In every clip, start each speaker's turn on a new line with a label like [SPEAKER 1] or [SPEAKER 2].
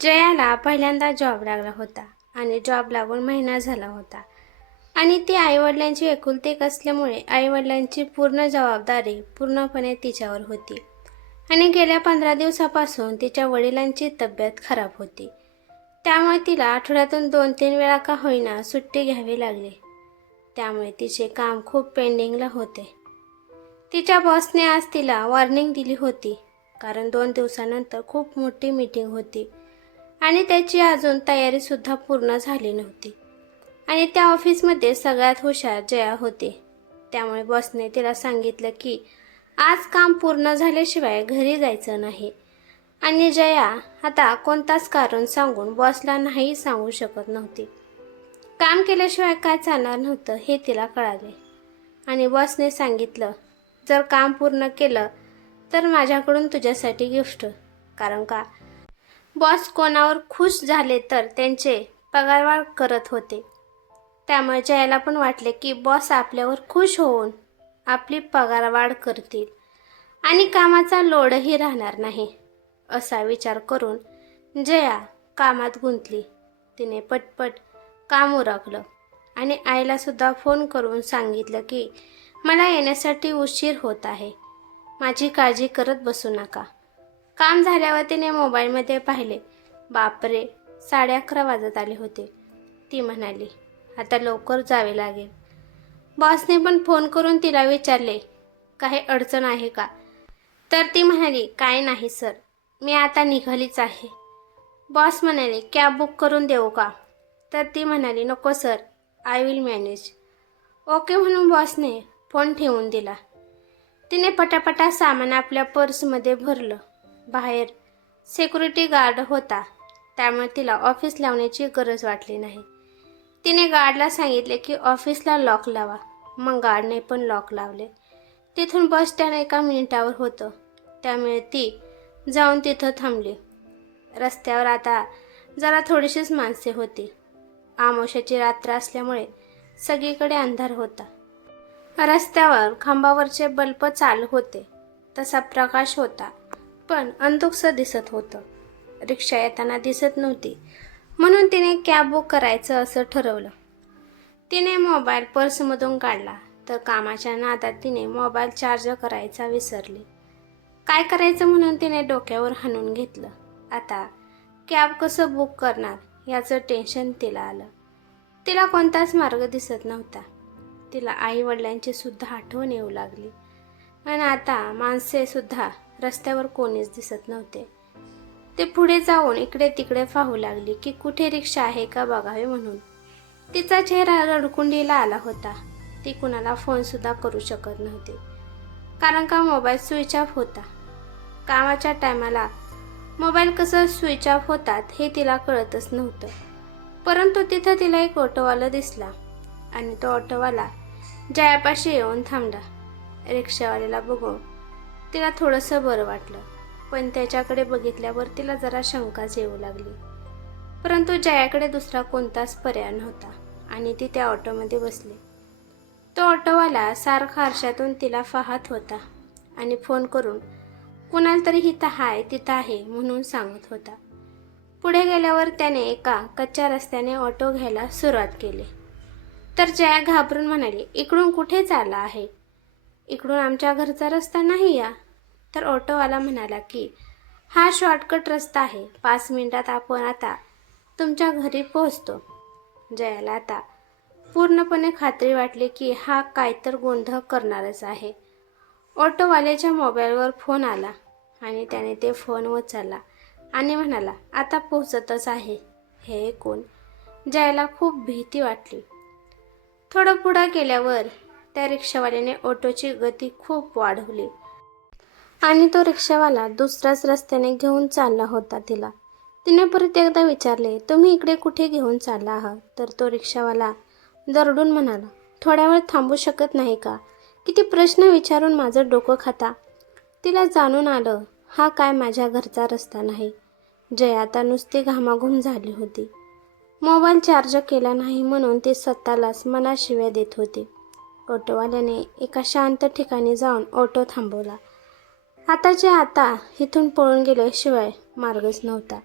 [SPEAKER 1] जयाला पहिल्यांदा जॉब लागला होता आणि जॉब लागून महिना झाला होता. आणि ती आईवडिलांची एकुलतेक असल्यामुळे आईवडिलांची पूर्ण जबाबदारी पूर्णपणे तिच्यावर होती. आणि गेल्या पंधरा दिवसापासून तिच्या वडिलांची तब्येत खराब होती. त्यामुळे तिला आठवड्यातून दोन तीन वेळा का होईना सुट्टी घ्यावी लागली. त्यामुळे तिचे काम खूप पेंडिंगला होते. तिच्या बॉसने आज तिला वॉर्निंग दिली होती. कारण दोन दिवसानंतर खूप मोठी मीटिंग होती. आणि त्याची अजून तयारीसुद्धा पूर्ण झाली नव्हती. आणि त्या ऑफिसमध्ये सगळ्यात हुशार जया होते. त्यामुळे बॉसने तिला सांगितलं की आज काम पूर्ण झाल्याशिवाय घरी जायचं नाही. आणि जया आता कोणताच कारण सांगून बॉसला नाही सांगू शकत नव्हती. काम केल्याशिवाय काय चालणार नव्हतं हे तिला कळाले. आणि बॉसने सांगितलं जर काम पूर्ण केलं तर माझ्याकडून तुझ्यासाठी गिफ्ट. कारण का? बॉस कोणावर खुश झाले तर त्यांचे पगारवाढ करत होते. त्यामुळे जयाला पण वाटले की बॉस आपल्यावर खुश होऊन आपली पगारवाढ करतील आणि कामाचा लोडही राहणार नाही असा विचार करून जया कामात गुंतली. तिने पटपट काम उरकलं आणि आईलासुद्धा फोन करून सांगितलं की मला येण्यासाठी उशीर होत आहे. माझी काळजी करत बसू नका. काम झाल्यावर तिने मोबाईलमध्ये पाहिले बापरे साडे अकरा वाजत आले होते. ती म्हणाली आता लवकर जावे लागेल. बॉसने पण फोन करून तिला विचारले काही अडचण आहे का? तर ती म्हणाली काय नाही सर मी आता निघालीच आहे. बॉस म्हणाले कॅब बुक करून देऊ का? तर ती म्हणाली नको sir I will manage. Okay म्हणून बॉसने फोन ठेवून दिला. तिने पटापटा सामान आपल्या पर्समध्ये भरलं. बाहेर. सिक्युरिटी गार्ड होता. त्यामुळे तिला ऑफिस लावण्याची गरज वाटली नाही. तिने गार्डला सांगितले की ऑफिसला लॉक लावा. मग गार्डने पण लॉक लावले. तिथून बस स्टँड एका मिनिटावर होतं. त्यामुळे ती जाऊन तिथं थांबली. रस्त्यावर आता जरा थोडीशीच माणसे होती. आमोशाची रात्र असल्यामुळे सगळीकडे अंधार होता. रस्त्यावर खांबावरचे बल्ब चालू होते. तसा प्रकाश होता. पण अंधुकसं दिसत होतं. रिक्षा येताना दिसत नव्हती. म्हणून तिने कॅब बुक करायचं असं ठरवलं. तिने मोबाईल पर्समधून काढला तर कामाच्या नादात तिने मोबाईल चार्ज करायचा विसरली. काय करायचं म्हणून तिने डोक्यावर हाणून घेतलं. आता कॅब कसं बुक करणार याचं टेन्शन तिला आलं. तिला कोणताच मार्ग दिसत नव्हता. तिला आई वडिलांची सुद्धा आठवण येऊ लागली. आणि आता माणसेसुद्धा रस्त्यावर कोणीच दिसत नव्हते. ते पुढे जाऊन इकडे तिकडे पाहू लागली की कुठे रिक्षा आहे का बघावे म्हणून. तिचा चेहरा रडकुंडीला आला होता. ती कुणाला फोनसुद्धा करू शकत नव्हती. कारण का मोबाईल स्विच ऑफ होता? कामाच्या टायमाला मोबाईल कसं स्विच ऑफ होतात हे तिला कळतच नव्हतं. परंतु तिथं तिला एक ऑटोवाला दिसला आणि तो ऑटोवाला जयापाशी येऊन थांबला. रिक्षावाल्याला बघून तिला थोडंसं बरं वाटलं पण त्याच्याकडे बघितल्यावर तिला जरा शंकाच येऊ लागली. परंतु जयाकडे दुसरा कोणताच पर्याय नव्हता आणि ती त्या ऑटोमध्ये बसली. तो ऑटोवाला सारखा आरशातून तिला पाहत होता आणि फोन करून कुणाला तरी हिथं हाय तिथं आहे म्हणून सांगत होता. पुढे गेल्यावर त्याने एका कच्च्या रस्त्याने ऑटो घ्यायला सुरुवात केली. तर जया घाबरून म्हणाली इकडून कुठे चालला आहे? इकडून आमच्या घरचा रस्ता नाही या. तर ऑटोवाला म्हणाला की हा शॉर्टकट रस्ता आहे. पाच मिनिटात आपण आता तुमच्या घरी पोहोचतो. जयाला आता पूर्णपणे खात्री वाटली की हा काय तर गोंधळ करणारच आहे. ऑटोवाल्याच्या मोबाईलवर फोन आला आणि त्याने ते फोन उचलला आणि म्हणाला आता पोहोचतच आहे. हे ऐकून जयाला खूप भीती वाटली. थोडं पुढं गेल्यावर त्या रिक्षावाल्याने ऑटोची गती खूप वाढवली. आणि तो रिक्षावाला दुसऱ्याच रस्त्याने घेऊन चालला होता तिला. तिने परत एकदा विचारले तुम्ही इकडे कुठे घेऊन चालला आहात? तर तो रिक्षावाला दरडून म्हणाला थोड्या वेळ थांबू शकत नाही का? किती प्रश्न विचारून माझं डोकं खाता. तिला जाणून आलं हा काय माझ्या घरचा रस्ता नाही जय आता नुसती घामाघूम झाली होती. मोबाईल चार्ज केला नाही म्हणून ती स्वतःलाच मनाशिव्या देत होती. ऑटोवाल्याने एका शांत ठिकाणी जाऊन ऑटो थांबवला. आताच्या आता इथून पळून गेल्याशिवाय मार्गच नव्हता.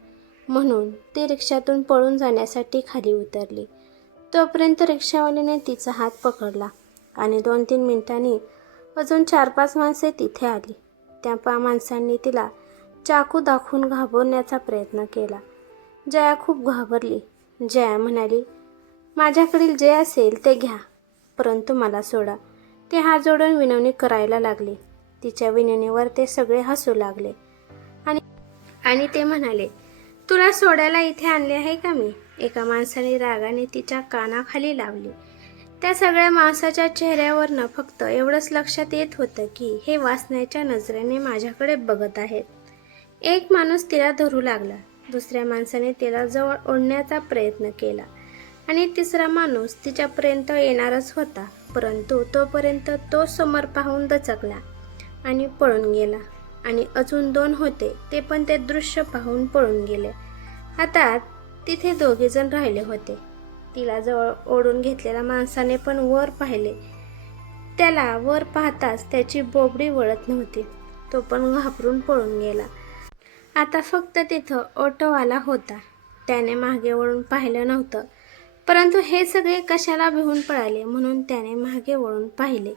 [SPEAKER 1] म्हणून ती रिक्षातून पळून जाण्यासाठी खाली उतरली. तोपर्यंत रिक्षावाल्याने तिचा हात पकडला आणि दोन तीन मिनिटांनी अजून चार पाच माणसे तिथे आली. त्या पा माणसांनी तिला चाकू दाखवून घाबरण्याचा प्रयत्न केला. जया खूप घाबरली. जया म्हणाली माझ्याकडील जे असेल ते घ्या. परंतु मला सोडा. ते हात जोडून विनवणी करायला लागले. तिच्या विनवणीवर ते सगळे हसू लागले. आणि आणि ते म्हणाले तुला सोडायला इथे आणले आहे का मी? एका माणसाने रागाने तिच्या कानाखाली लावली. त्या सगळ्या माणसाच्या चेहऱ्यावरनं फक्त एवढंच लक्षात येत होतं की हे वाचण्याच्या नजरेने माझ्याकडे बघत आहेत. एक माणूस तिला धरू लागला. दुसऱ्या माणसाने तिला जवळ ओढण्याचा प्रयत्न केला. आणि तिसरा माणूस तिच्यापर्यंत येणारच होता परंतु तोपर्यंत तो समोर पाहून दचकला आणि पळून गेला. आणि अजून दोन होते ते पण ते दृश्य पाहून पळून गेले. आता तिथे दोघेजण राहिले होते. तिला जवळ ओढून घेतलेल्या माणसाने पण वर पाहिले. त्याला वर पाहताच त्याची बोबडी वळत नव्हती. तो पण घाबरून पळून गेला. आता फक्त तिथं ऑटोवाला होता. त्याने मागे वळून पाहिलं नव्हतं. परंतु हे सगळे कशाला भिवून पळाले म्हणून त्याने मागे वळून पाहिले.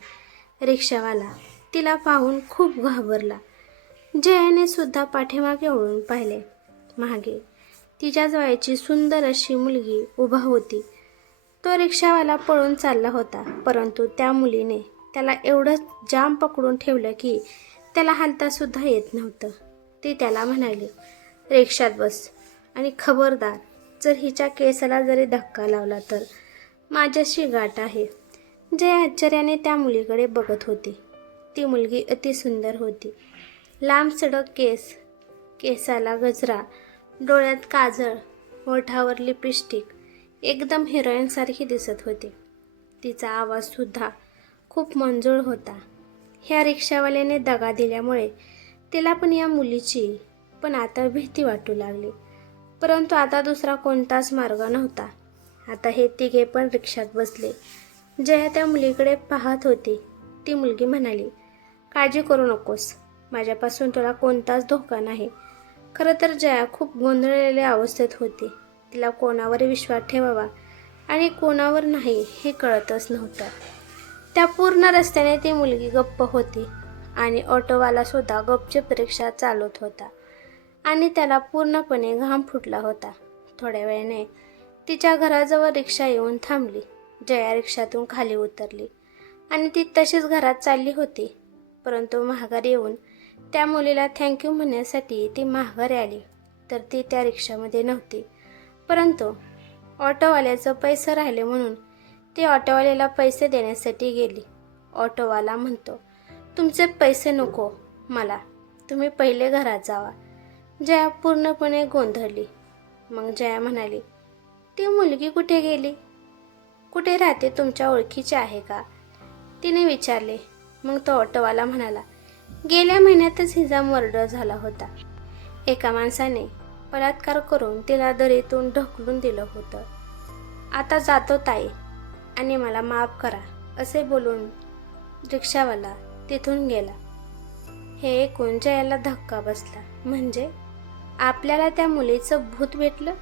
[SPEAKER 1] रिक्षावाला तिला पाहून खूप घाबरला. जयाने सुद्धा पाठीमागे वळून पाहिले. मागे तिच्या जवळची सुंदर अशी मुलगी उभा होती. तो रिक्षावाला पळून चालला होता परंतु त्या मुलीने त्याला एवढं जाम पकडून ठेवलं की त्याला हालतासुद्धा येत नव्हतं. ती त्याला म्हणाली रिक्षात बस आणि खबरदार जर हिच्या केसाला जरी धक्का लावला तर? माझ्याशी गाठ आहे. जय आश्चर्याने त्या मुलीकडे बघत होती. ती मुलगी अतिसुंदर होती. लांब सडक केस केसाला गजरा डोळ्यात काजळ ओठावर लिपस्टिक एकदम हिरोईनसारखी दिसत होती. तिचा आवाजसुद्धा खूप मंजूळ होता. ह्या रिक्षावाल्याने दगा दिल्यामुळे तिला पण या मुलीची पण आता भीती वाटू लागली. परंतु आता दुसरा कोणताच मार्ग नव्हता. आता हे तिघे पण रिक्षात बसले. जया त्या मुलीकडे पाहत होती. ती मुलगी म्हणाली काळजी करू नकोस. माझ्यापासून तुला कोणताच धोका नाही. खरं तर जया खूप गोंधळलेल्या अवस्थेत होती. तिला कोणावर विश्वास ठेवावा आणि कोणावर नाही हे कळतच नव्हतं. त्या पूर्ण रस्त्याने ती मुलगी गप्प होती आणि ऑटोवाला सुद्धा गपचूप रिक्षा चालवत होता. आणि त्याला पूर्णपणे घाम फुटला होता. थोड्या वेळाने तिच्या घराजवळ रिक्षा येऊन थांबली. जया रिक्षातून खाली उतरली आणि ती तशीच घरात चालली होती. परंतु महागारी येऊन त्या मुलीला थँक्यू म्हणण्यासाठी ती महागारी आली. तर ती त्या रिक्षामध्ये नव्हती. परंतु ऑटोवाल्याचं पैसे राहिले म्हणून ती ऑटोवाल्याला पैसे देण्यासाठी गेली. ऑटोवाला म्हणतो तुमचे पैसे नको मला. तुम्ही पहिले घरात जावा. जया पूर्णपणे गोंधळली. मग जया म्हणाली ती मुलगी कुठे गेली? कुठे राहते तुमच्या ओळखीची आहे का? तिने विचारले. मग तो ऑटोवाला म्हणाला गेल्या महिन्यातच हिचा मर्डर झाला होता. एका माणसाने बलात्कार करून तिला दरीतून ढकलून दिलं होतं. आता जातो ताई आणि मला माफ करा असे बोलून रिक्षावाला तिथून गेला. हे ऐकून जयाला धक्का बसला. म्हणजे आपल्याला त्या मुलीचं भूत भेटलं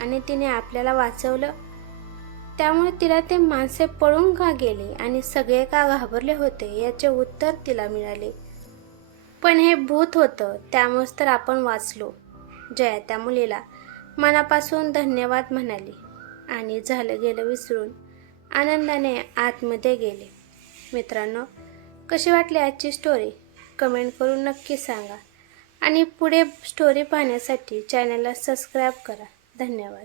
[SPEAKER 1] आणि तिने आपल्याला वाचवलं. त्यामुळे तिला ते माणसे पळून का गेले आणि सगळे का घाबरले होते याचे उत्तर तिला मिळाले. पण हे भूत होतं त्यामुळेच तर आपण वाचलो. जया त्या मुलीला मनापासून धन्यवाद म्हणाली आणि झालं गेलं विसरून आनंदाने आतमध्ये गेले. मित्रांनो कशी वाटली आजची स्टोरी कमेंट करून नक्की सांगा. आणि पुढे स्टोरी पाहण्यासाठी चॅनलला सबस्क्राईब करा. धन्यवाद.